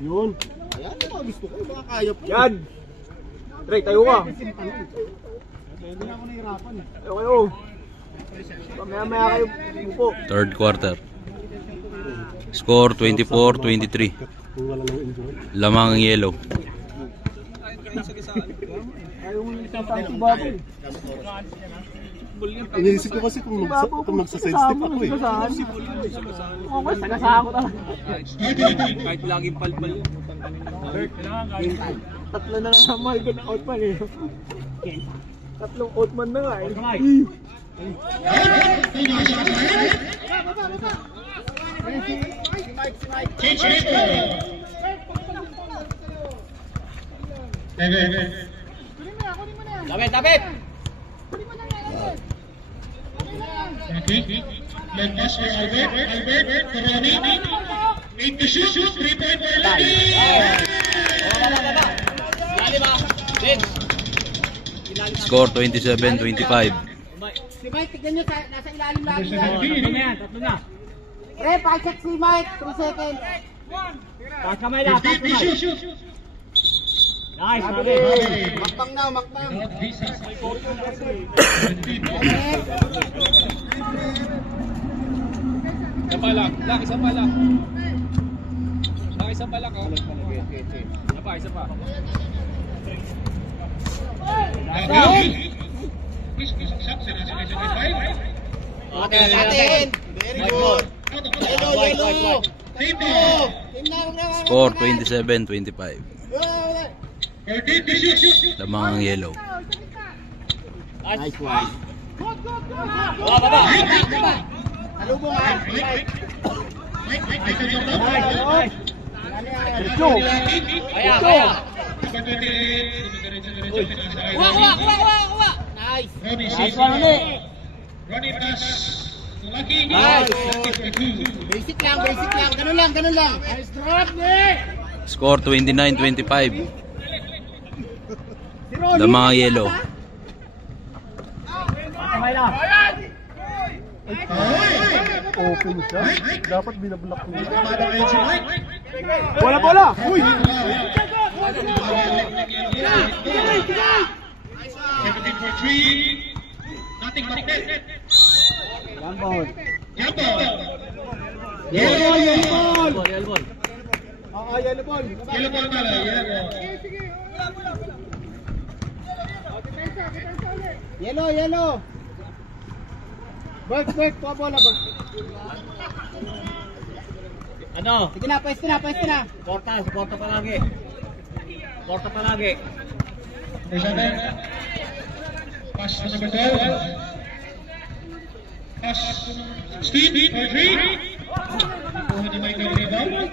Yun. Ayan, mga gusto ko. Baka kaya po. Yan. Trey, tayo ka. Hindi na ako nahirapan eh. Tayo kayo. Mamaya kayo upo. Third quarter. Score 24-23. Lamang ang yellow. Ayaw mo yung isang tansi baboy. Iniisip ko kasi kung magsa-side step ako eh. Okay, sagasaan ko talaga. Kahit laging palpal. Tatlo na lang ang mahigit na outman eh. Tatlong outman na nga eh. Tapit! Okay. Leg pass for Albert. Albert, Coroni. Need to shoot. 3-point Score 27-25. Si Mike, tignan nyo, nasa ilalim lagi yan. Tatlo na. Pre, pacheck si Mike, 3 seconds. Taas kamay lang, taas kamay. Nice, sabi. Makpang na, makpang. Isa pa lang. Isa pa lang. Isa pa lang. Isa pa. Atin. Very good. Yellow. Score 27-25. Lamang ang yellow. Nice one. Salubong ha. Kuha. Nice. Nice one ulit. Ronnie pass. Nice. Basic lang. Ganun lang. Nice drop, Nick. Score 29-25. Lamang ang yellow. Kamay lang. Open siya. Dapat binablock ko. Bola. Bola! Uy! 17 for 3. Nothing but net. Jambon. Yellow ball. Yellow ball. Yellow ball. Yellow ball pala. Yellow. Bert, kuha bola, Bert. Ano? Sige na, pwesto na. Suporta palagi. First seven. Pass to number 12. Pass to 16 for 3. Hindi may rebound.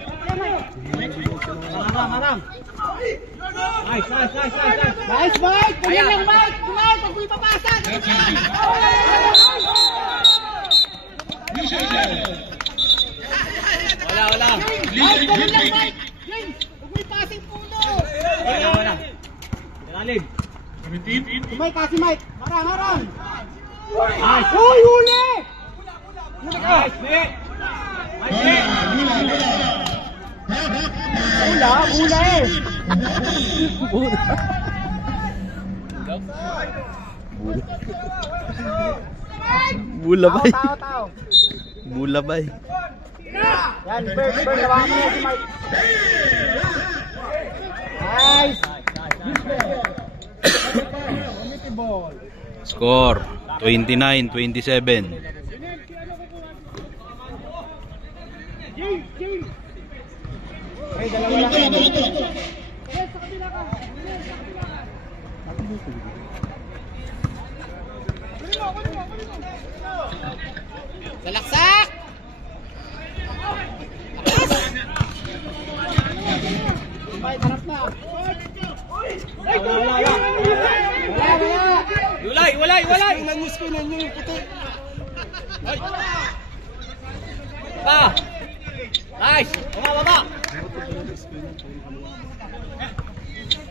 Marang. Nice. Nice, Mike. Kunin lang, Mike. Mike, pag may papasa. Wala. Mike, ganun lang, Mike. James, pag may passing puno. Wala. Lalim. 17. Si Mike, kasi Mike. Harang. Nice. Uy, huli! Nice, Nick. Bula eh. Bulabay. Tao. Bulabay. Yan, Bert, labanan mo si Mike. Nice! Score 29-27. Okay, dalawa lang. Salaksak! Mike, harap na. Wala. Ulay. Nanyos ko na yung puti. Pa. Nice. Baba.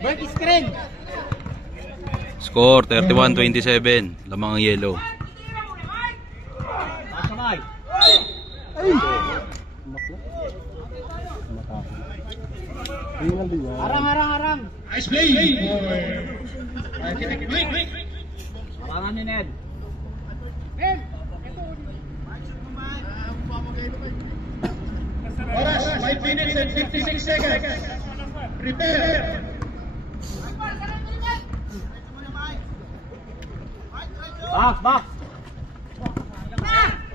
Bert, screen. Score 31-27. Lamang ang yellow. Kamay. Harang. Nice play for Architect Mike. Harangan ni Ned. Oras, 5 minutes and 56 seconds. Prepare. Back.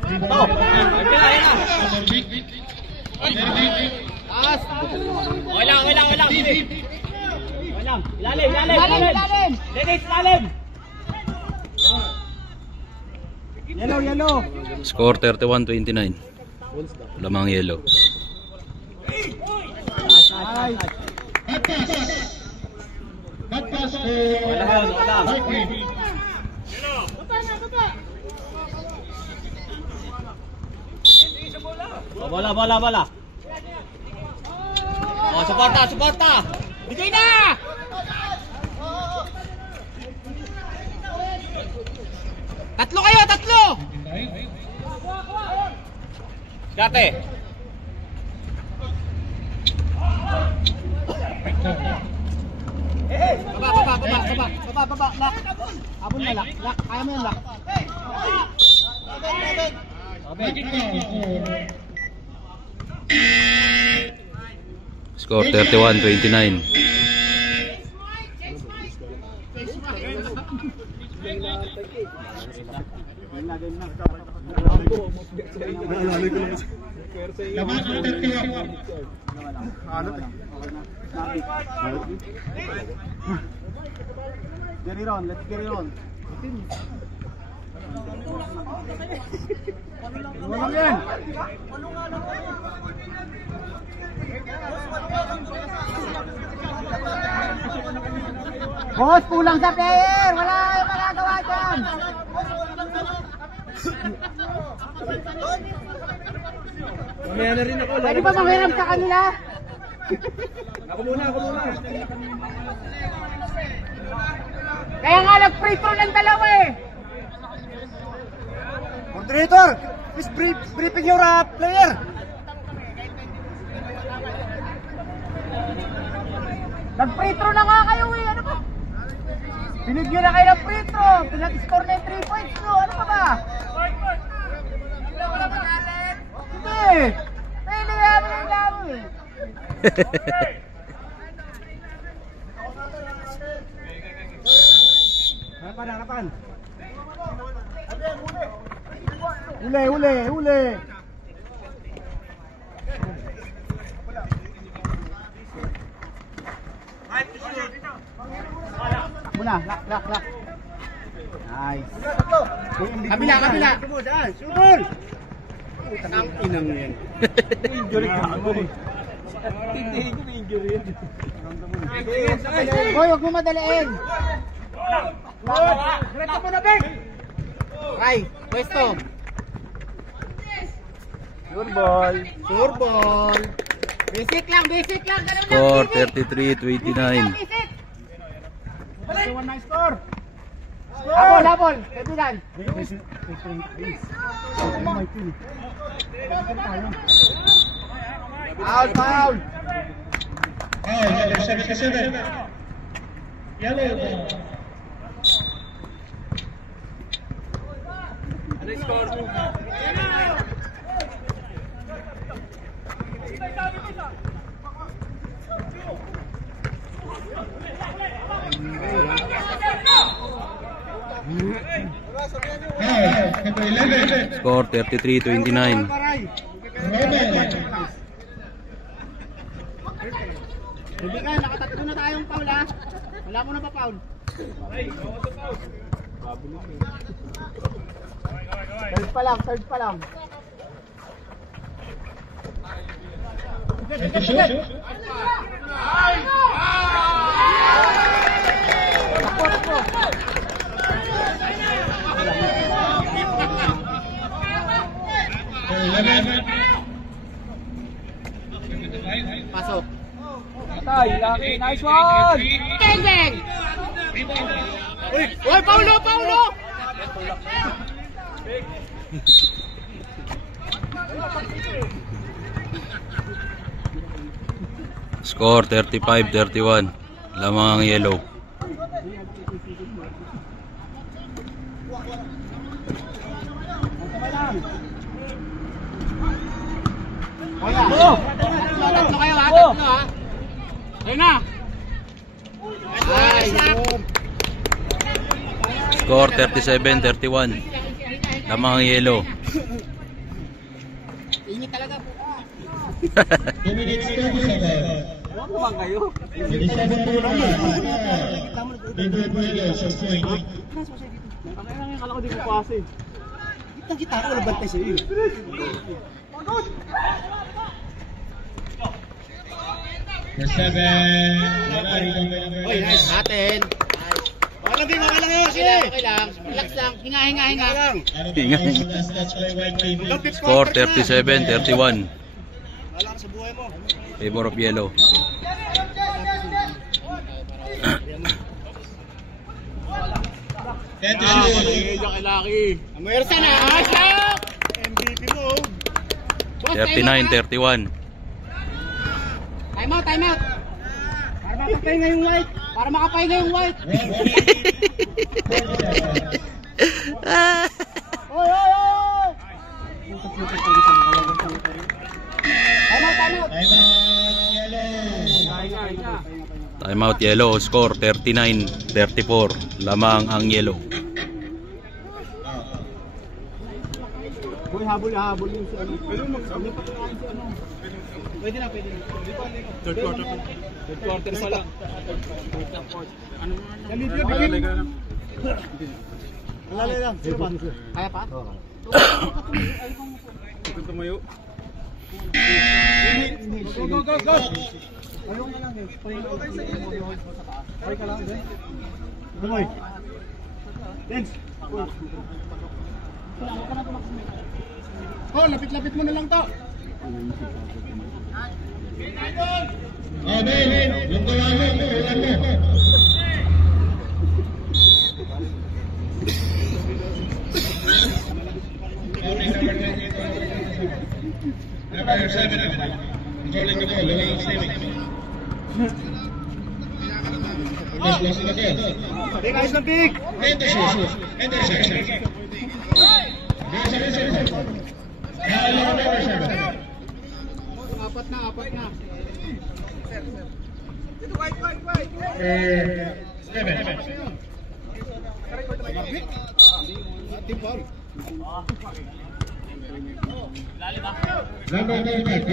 Rebound. Taas. Okay lang. Ilalim. Dennis, ilalim. Yellow. Score 31-29. Lamang yellow. Hot pass for Mike Green. Bola. Oh, suporta. Bigay na! Tatlo! Dati. Baba. Lock. Abon na lock. Kaya mo yung lock. Making foul for Score 31-29. Laman ng 31. Let's get it on. Walang yan. Boss, kulang sa player. Wala kayong magagawa dyan. Pwede ba manghiram sa kanila? Ako muna. Kaya nga nag-free throw ng dalawa eh. Moderator, please briefing your player. Nag-free throw na nga kayo eh. Ano ba? Binigyan na kayo ng free throw. Pinag-score na yung 3 points nyo. Ano pa ba? Hindi. Pwede namin yung laro eh. Harapan. Huli. Muna, lock. Nice. Kabila. Shoot! Ang inang yan. Injury ka ako. Tindihin ko may injury yan. Hoy, huwag mo madaliin. Diretso mo na, Bek! Ay, pwesto. Sure ball. Basic lang. Score 33-29. One nice score. Habol. Kaibigan. Foul. Number 77. Yellow ball. Number 11. Score 33-29. Kaibigan, nakatatlo na tayong foul ha. Wala mo na pa foul. Third pa lang. Pasok. Lucky, nice one! Bang! Uy, Paulo! Score 35-31. Lamang ang yellow. Tatlo kayo ha, tatlo ha. Ayun na. Score 37-31. Lamang ang yellow. Init talaga po. 2 minutes 30 seconds. Huwag naman kayo. 37 to 9. David Williams of point. Ang kaya nga kala ko di ko pase. Kita ko wala bantay sa'yo. For 7. Wala rin ang number 11. Atin. Okay lang. Relax lang. Hinga. Last touch by White TV. Score 37-31. Favor of yellow. Ten to shoot. Kay Lucky. Amersa na. Asak! MVP mo. 39-31. Time out. Para makapahinga yung white. Oy! Time out. Time out. Yellow. Timeout yellow. Score 39-34. Lamang ang yellow. Boy, habol yung si ano. Pwede mo magsabi pa si ano. Pwede na. Third quarter pala. Ano na? Lalay lang. Sino ba? Kaya pa? Ito tumayo. Go. Ayaw na lang eh. Pray ka lang. Dumoy. Dance. Oh, lapit-lapit mo na lang to. Ben. Yung tulang mo. Number 7. Controlling the ball. Long saving. Close to the goal. Take ayos ng pick. Enter shoot. Apat na. Number 35,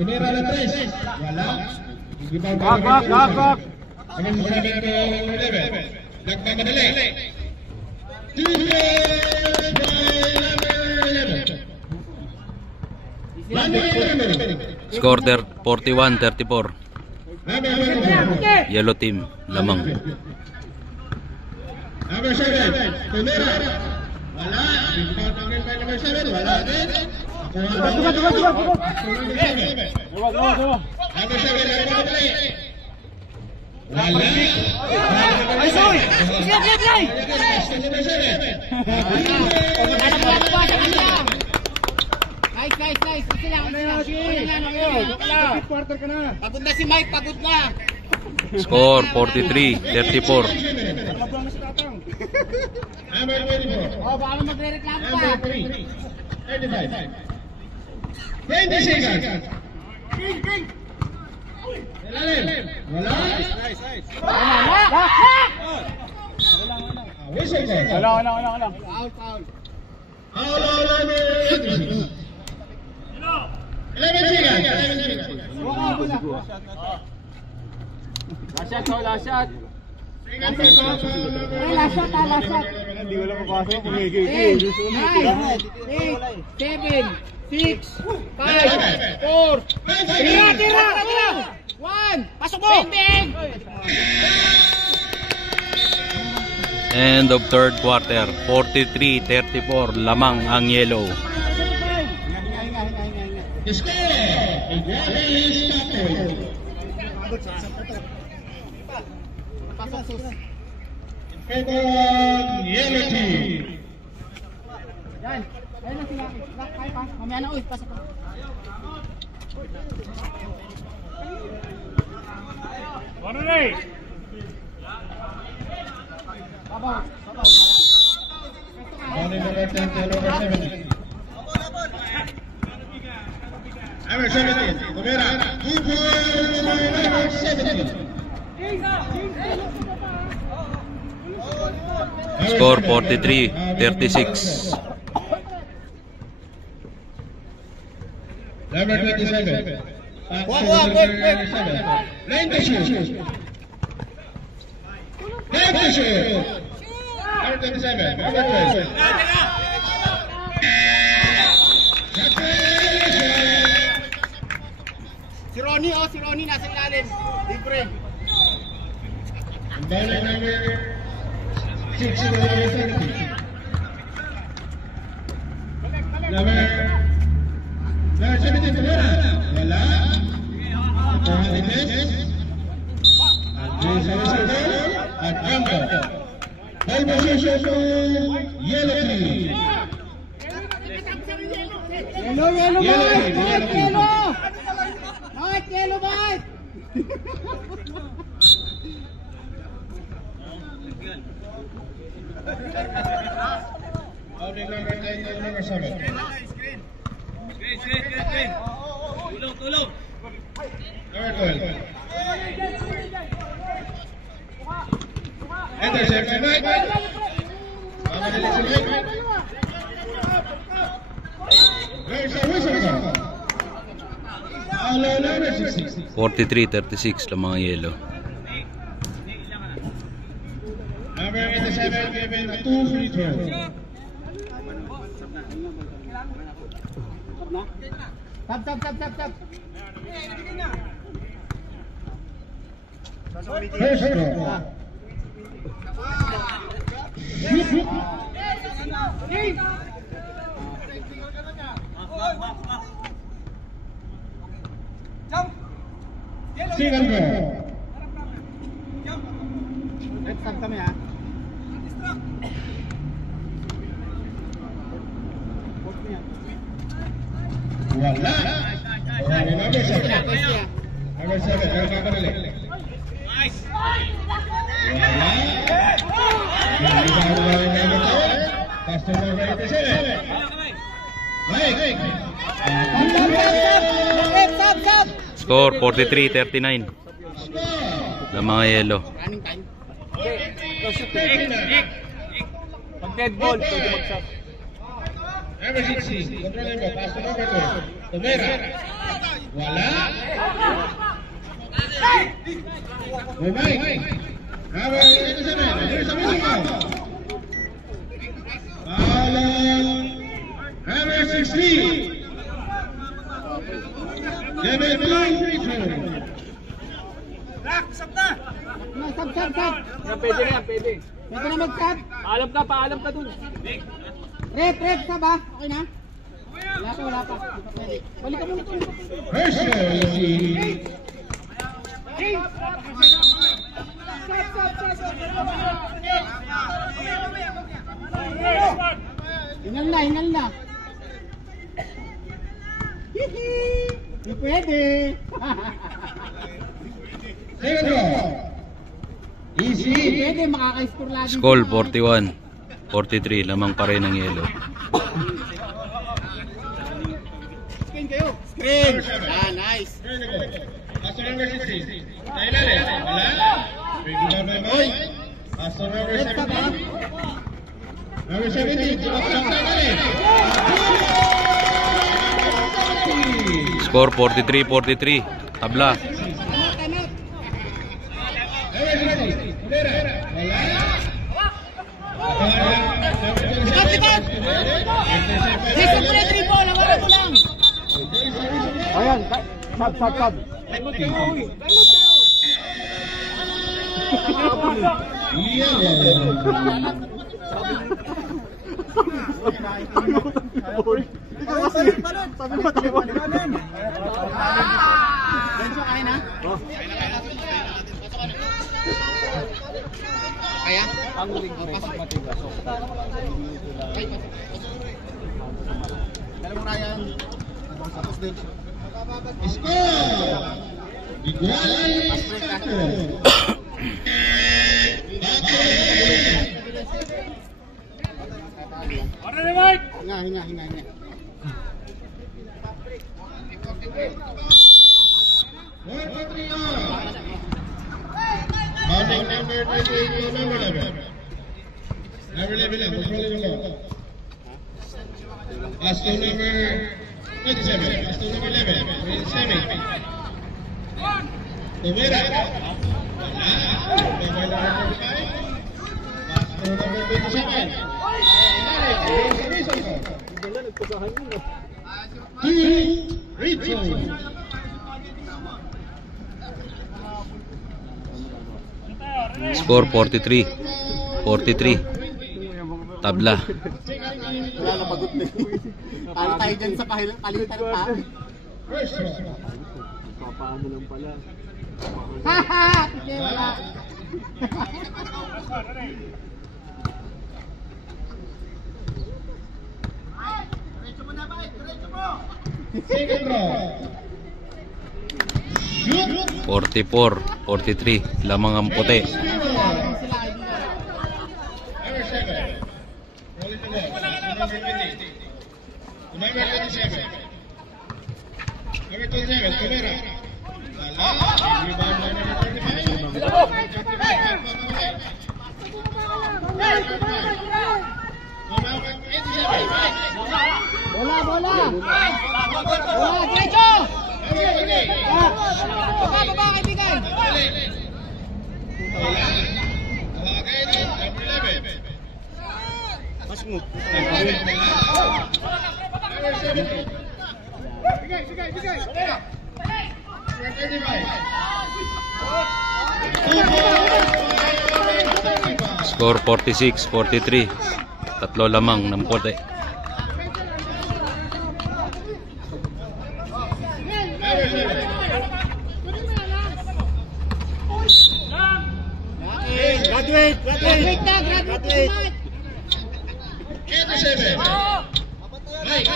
Tumira na 3. Wala. Back. Naman sa 7 to 11. Nagmamadali. Defense by number 11. Score 41-34. Number 24. Yellow team. Lamang. Number 7. Tumira. Wala. Rebound by number 7. Wala din. Number 7. Nagmamadali. Wala. Ay, soy! Sige! Number 7. Nice. Isa lang. Quarter ka na. Pagod na si Mike, pagod na. Score 43-34. Number 24. Oh, baka magre-reklamo ka. Number 3. 35. 20 seconds. Wala. Whistle call. Wala. Foul. Foul number 11 seconds. Last shot. Last shot. Hindi wala papasok. 10, 9, 8, 7, 6, 5, 4, tira! 1, pasok mo! Bing! End of third quarter. 43-34. Lamang ang yellow. The score. Iguales Capital. Favor on yellow team. Yan. Ayun na sila. Kaya pa. Mamaya na. Uy, pasok pa. Bowling number 10 to number 17. Number 17, Gomera. 2 points for number 17. Score 43-36. Number 27. Back to number 7. Line to shoot. Line to shoot. Number 27. Number 12. Si Ronnie nasa ilalim. Libre. Bowling number 6 to number 17. Number 17 to Gomera. Wala. Ito ang Ites. Andres Arizona. At Ambo. Ball position to Yellow Team. Yellow, bakit yellow? Bakit yellow, bakit? Bowling number 10 to number 7. Tulong. Number 12. Intercept by Mike. Mamadali si Mike. There's a whistle. Follow number 16. 43-36 lang mga yellow. Number 87 given 2 free throws. Tap. First throw. Second throw. Let's tap kami ha. Wala. Number 7. Number 7. Nagkakamali. Wala. Pass to number 87. Mike. Tap. Score 43-39 lang mga yellow. Running time. Pag dead ball, pwede mag-shot. Number 16. Control mo. Pass to number 2. Gomera. Wala. Mike. Number 87. There's a missing out. Number 16. Give it 2 free throws. Tap. Pwede na yan, pwede. Pwede na mag-tap. Paalam ka dun. Rep, tap ha. Okay na? Wala pa. Pwede. Balik ka muna ito. First throw. Hingal na. Hindi pwede. Second throw. Easy. Pwede, makaka-score lagi. Score 41-43 lamang pa rin ng yellow. Screen kayo. Screen. Nice. Pass to number 16. Kailan wala. Big number 9. Pass to number 17. Number 17. Score 43-43. Tabla. Likod. Jason mo na 3 ball. Hawakan mo lang. Ayan, sab. Kaya? Dala mo na yan. Score! Igualay Santos. Hinga. Mounting number 28, number 11. Number 11, controlling the ball. Aston number 27, Aston number 11, 27. Tumira. Number 45. Aston number 27. Rito. Score 43. 43. Tabla. Wala na pagod na. Talo tayo dyan sa palitan pa. First row. Papaano lang pala. Haha! Hindi, wala. Second row. Shoot. 44. 43. Lamang ang puti. Number 7. Rolling the ball. Number 20. Number 27. Number 27, Tumira. Rebound by number 35. Bola! Diretso! Baba, kaibigan! Mas mo. Score 46. 43. Tatlo lamang ng puti. Graduate na, Mike! 87. Mike.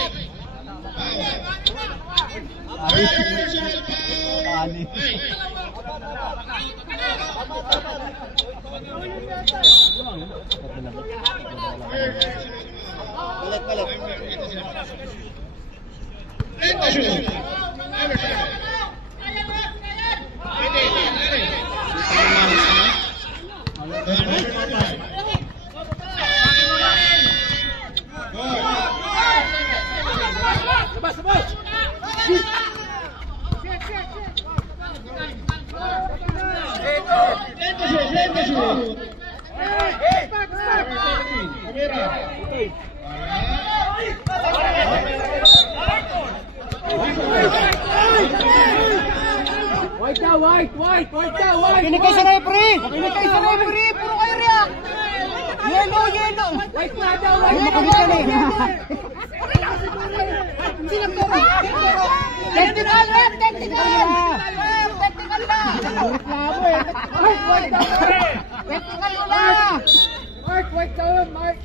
White! Makinig kayo sa referee! Puro kayo react! Yellow! White na daw! Makinig ka na eh! Technical na! Technical na! Technical mo na! White down! Mike!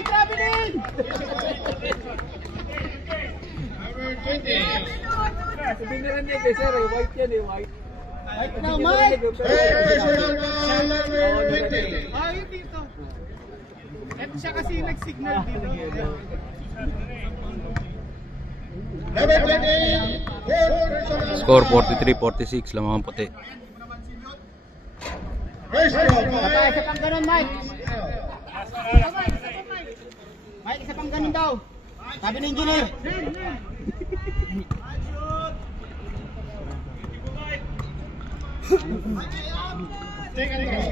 Traveling! Number 20. Sabihin na lang niya kay sir, white yan eh, white. Now, Mike! Personal foul number 20. Ayun dito. Ito siya kasi nag-signal dito. Number 20. Personal Score 43. 46. Lamang ang puti. First row. Isa pang ganun, Mike! Mike, isa pang ganun daw! Sabi ng engineer! Second row.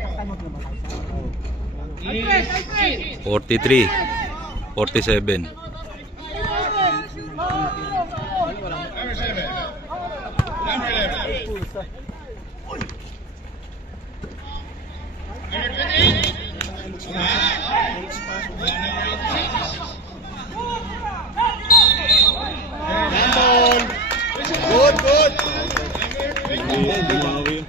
43. 47. Number 7. Number 11. Number 28. Good. Number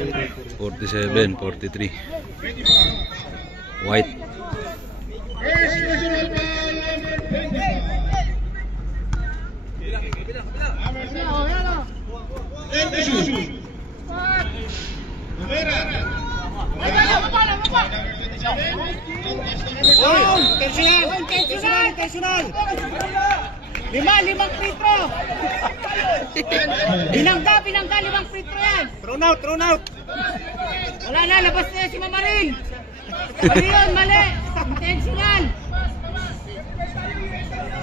20. 47, 43. White. First personal foul number 25. Left to shoot. Rivera. Intentional! Limang free throw! Binangga, 5 free throw yan! Thrown out! Wala na, labas na si Mamaril! Mali yun, mali! Intentional!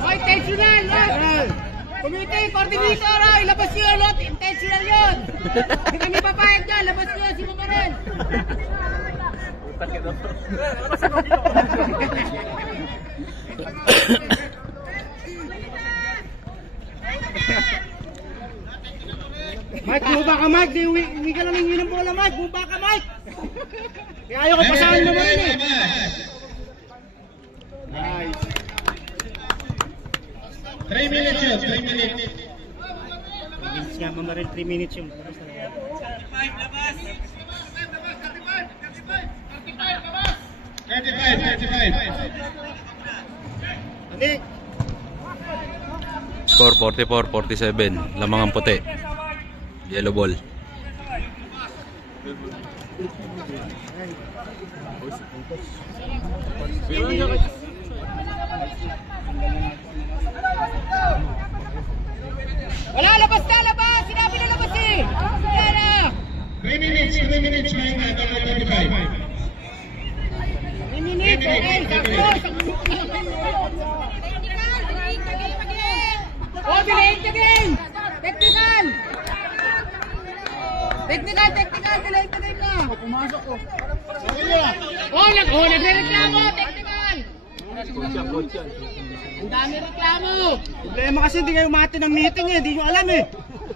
Intentional! Committee, coordinator, ilabas yun! Intentional yun! Hindi kami papayag dyan, labas yun si Mamaril! Mike, bumaba ka Mike, hindi ka lang hingi ng bola Mike, bumaba ka Mike! Kaya ayaw ko pasahin mo rin eh! Nice! 3 minutes yun, 3 minutes. 3 minutes nga Mamaril, 3 minutes yun. 35. Alik! Score 44, 47. Lamang ang puti. Yellow ball. Wala, labas na, labas! Sinabi na labas eh! Wala na! 3 minutes, Mike, number 25. 3 minutes, okay! Oh, delayed the game! Technical! Delayed the game na! Pumasok ko. Nagre-reklamo! Technical! Ang dami reklamo! Problema kasi hindi kayo umati ng meeting eh, hindi nyo alam eh!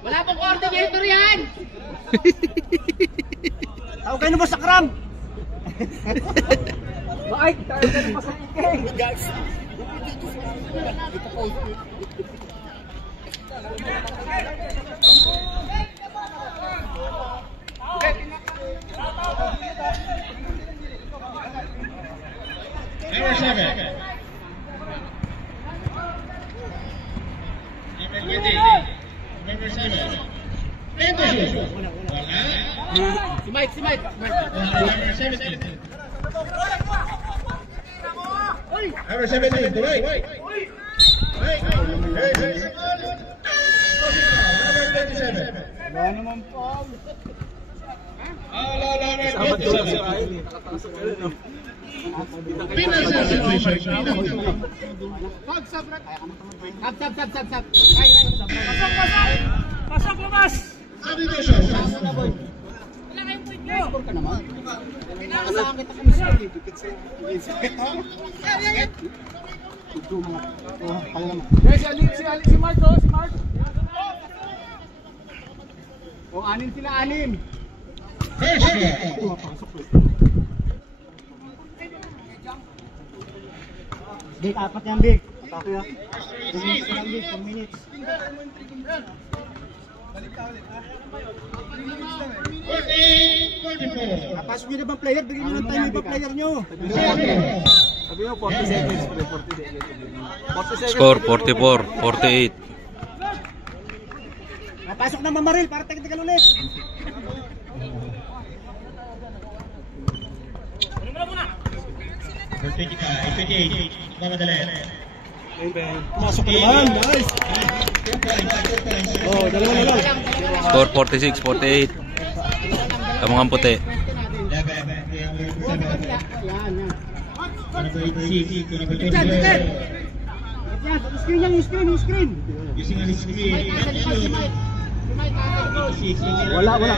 Wala pong coordinator yan! Tawag kayo na ba sa cram? Bakit? Tayo ka na ba sa meeting? Guys! Number 7. Number 7. Ito shoot. Wala. Si Mike! Number 17. Number 17, Dwight. Number 27. Wala naman po. Number 27. Final substitution. Sab. Pasok lumas. Substitution. Wala kayong point nyo. Score ka naman. Pinakasakit kita kami sa si Mark oh, si Mark. Oh, 6 sila, 6. First shot. Big, 4 yan, Big. Atake ya. 2 minutes lang, Big. 2 minutes. 44. Napasok nyo na bang player? Bigyan nyo ng time yung player nyo. Sabi mo 40 seconds, 40 seconds. Score 44, 48. Napasok na Mamaril para technical ulit. Masok na naman, nice. Oh, dalawa na lang. Score 46, 48. Lamang ang puti. Screen.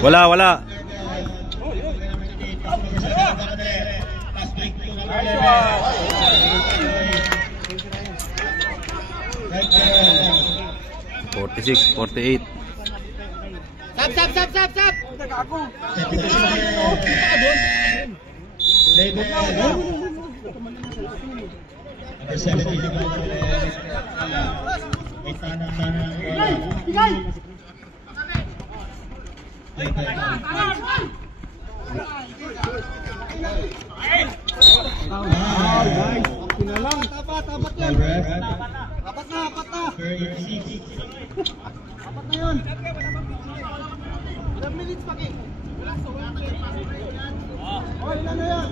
Wala. Six, 48. Sap.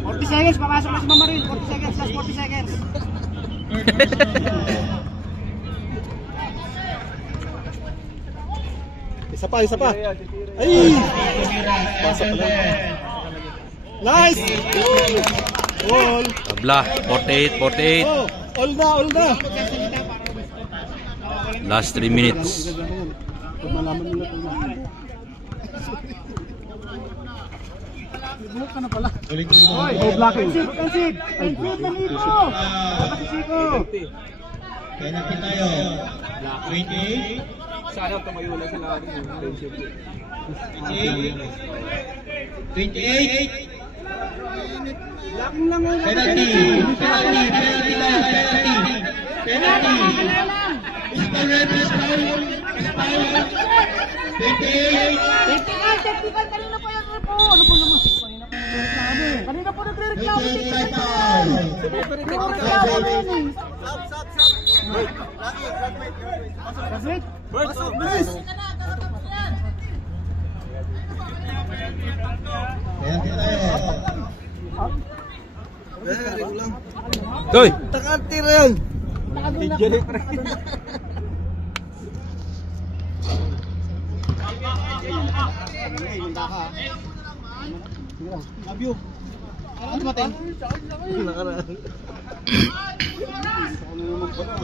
40 seconds, papasok na si Mamaril. 40 seconds, last 40 seconds. Isa pa. Ay! Pasok na. Nice! All! Tabla, 48. Oh, all na. Last 3 minutes. Pag malaman nila kung buhok ka na pala. Oh, blocking. Defensive! Defensive na nito! Nakasisiko! Penalty tayo. 28. Sana tumayo na sila. 28. Blocking lang yun. Penalty tayo. Penalty. Foul. 28. Technical! Kanina pa yung repo! Ano po naman? Kanina po nagre-reklamo. Graduate! Pasok, bilis! Penalty tayo. Toy! Takantira yan! Tijali pa rin. Abyo. Ano tumating? Nakaraan.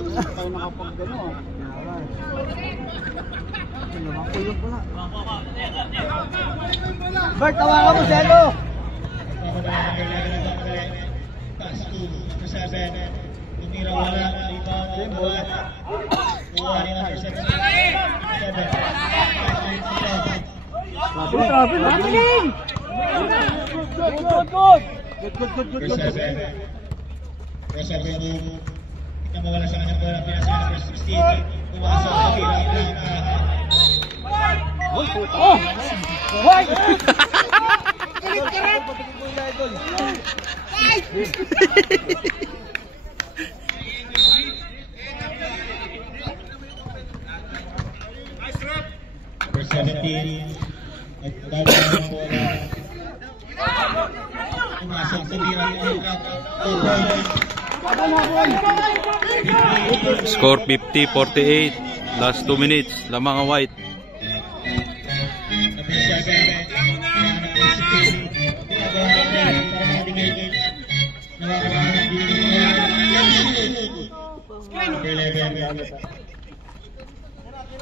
Tayo nakapag-gano ah. Nakapulog pala. Bert, tawakan mo, Selo! Pass to 7. Tumira wala. Rebound. Kuha rin ang 7. Mabiling! Good. Rosa Bebo. Ika mawala sa kanyang bola. Pinasa ng first 16. Pumasok sa tira. First 17. Nagbago ng bola. Pumasok sa tira. Score 50-48. Last 2 minutes. Lamang ang white.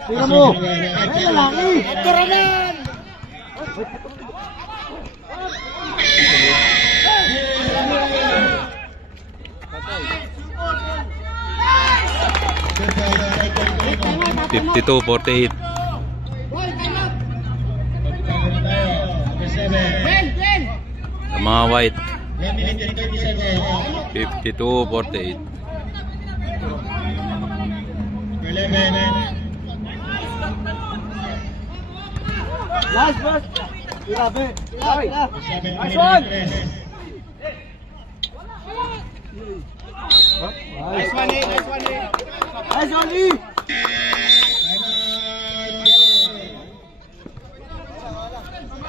Tira mo! Ay, lalaki! Karanan! Fifty 52-48. Ang mga white. 52-48. Last burst! Grabe! Nice one! Nice one, eh! Nice one, eh! Nice one, eh!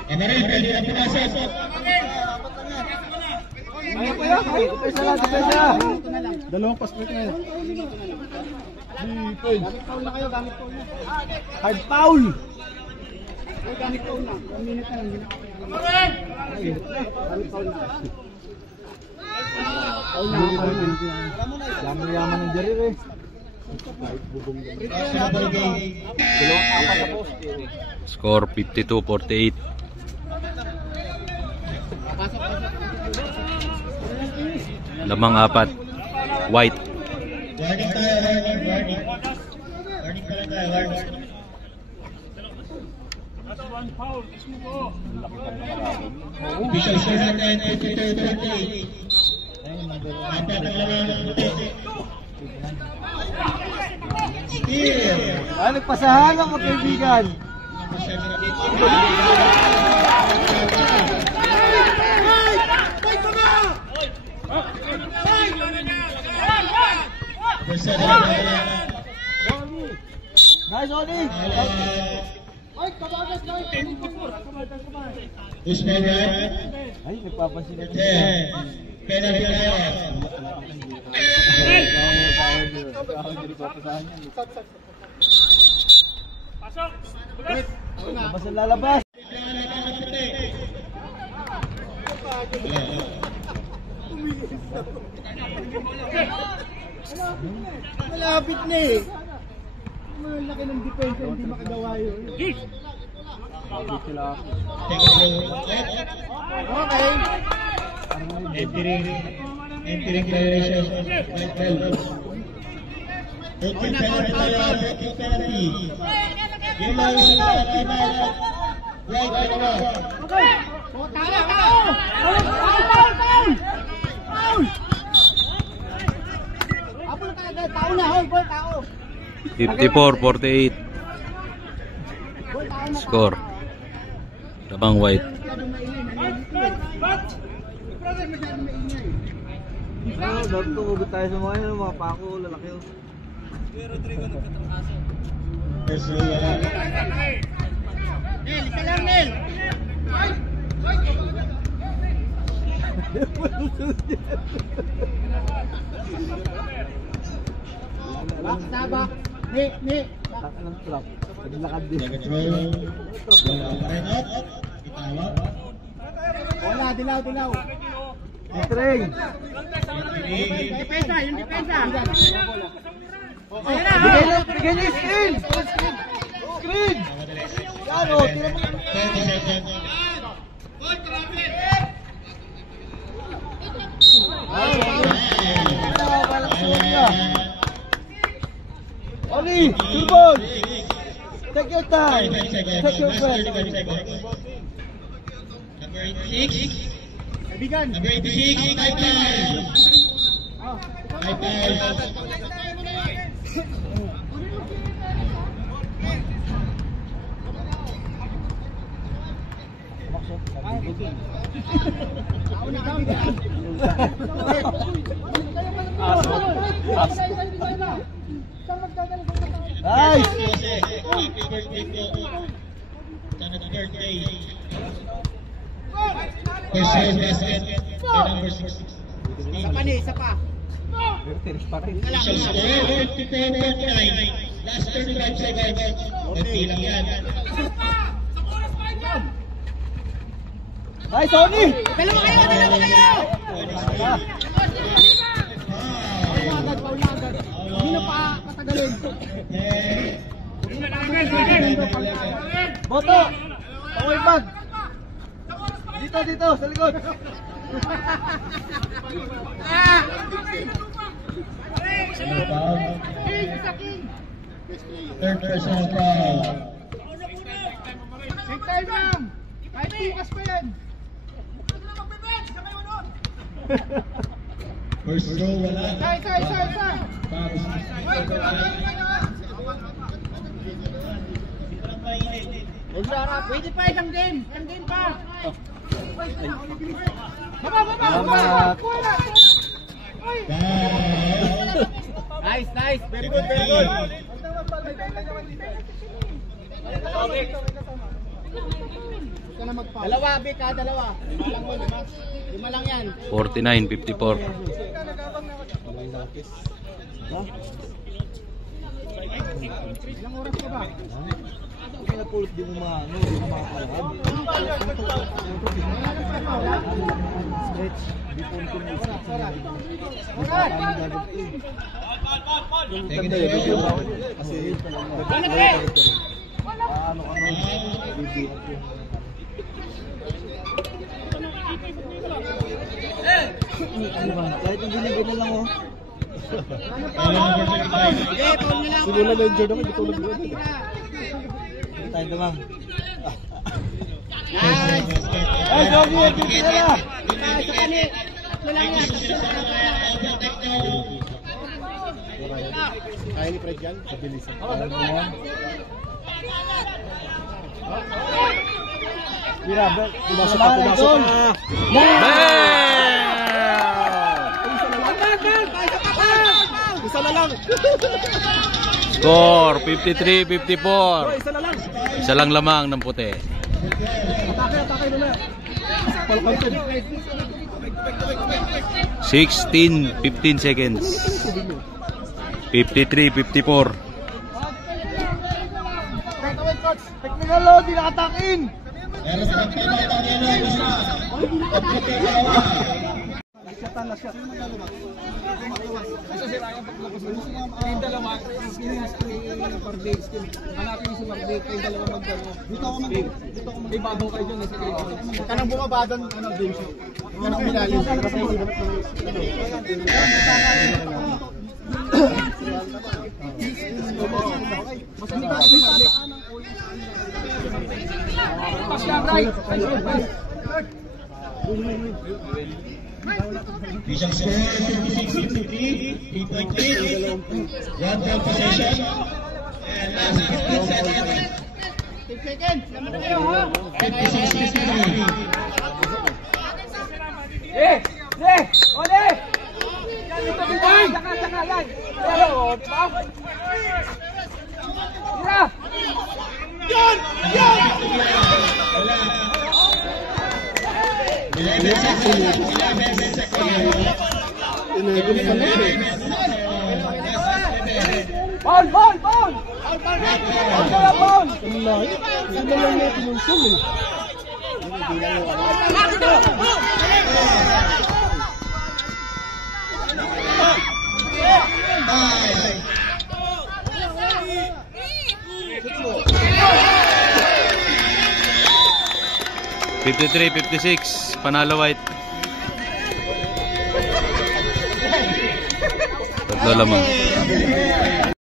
Emeril, pwede na pumasok. Kaya po yan! Depensa lang! Depensa! Dalawang pass break na yan. Gamit foul na kayo, gamit foul na. Hard foul! Gamit foul na. 1 minute na lang. Gamit foul na. Yaman ng Jerry, eh. Score 52-48. Lamang 4. White. Warning tayo, warning. Warning pala tayo, warning. Official score natin, 52-48. Apat ang laman. Steal! Ay, nagpasahan ang mga kaibigan. Ay, Nice, Oli! Usman right. Ay, nagpapansin na. 10. Penalty area. Labas ang lalabas. Malapit na eh. Malaki ng depensa, hindi makagawa yun. Okay. Entering violation. Taking penalty. Game lang yung right. Tao na, hoy, boy, tao. 54-48. Score. Lamang white. Dapat tumagot tayo sa mga pako, lalaki. Nel, isa lang, Nel. Bak, sabak. Ni. Anong trap? Paglakad din. Wala, dilaw. Entering. Yung depensa. Ayan na, Bigay niyo screen! Screen! Yan o, tira mo. 30 seconds. Oli, turbon! Take your time! Take your breath! Number 86. Kaibigan. Number 86, 5 times. 5 times. Nice! Happy birthday po. Sana birthday. First save basket. Number 6. Isa pa. Official score, 54-49. Last 35 seconds. Kunti lang yan. Nice, Oni! Dalawa kayo! Paulagad. Hindi na pa patagalin. Boto! Away bag! Dito, sa likod! Third personal foul. Take time lang. Kahit bukas pa yan. First row, wala. Isa. Tapos, Pwede pa isang game. Isang game pa. Baba. Salamat. Nice. Very good. Dalawa, Vic, ha? Dalawa. Lima lang yan. 49-54. Ilang oras ka ba? Kung napulot din mo di mo makakalahab. Stretch. Di po nito na stretch. Kasi yun talaga. Kahit ang binigay na lang Simula na yung Jordan, hindi ko nag-uwi. tayo naman. Nice. Ay, Jogi! Dito na na! Sa kani. Tatlo lang yan. Kaya ni Fred yan, kabilisan. Mirabel! Pumasok ka. Isa na lang. Score 53-54. Isa na lang. Isa lang lamang ng puti. Atake muna. 15 seconds. 53, 54. Technical load, di nakatakin. Meron sa pagpapatang yelo, isa. Pagpapatang Yung dalawa, hanapin si Mardet, yung dalawa magdalawa. Dito ako may babaw kayo dyan. Kanang bumaba doon, ano, James? Kanang milalim. Pass lang, right. Isang score, 56-53, 3.8, 1 point possession, and last 15 seconds, 56-53. Ole! Dito, saka, yan. Pero, di ba? Tira! Wala. 11 seconds. Ball! Ball! $53, 56. Panalo White. Tatlo lamang.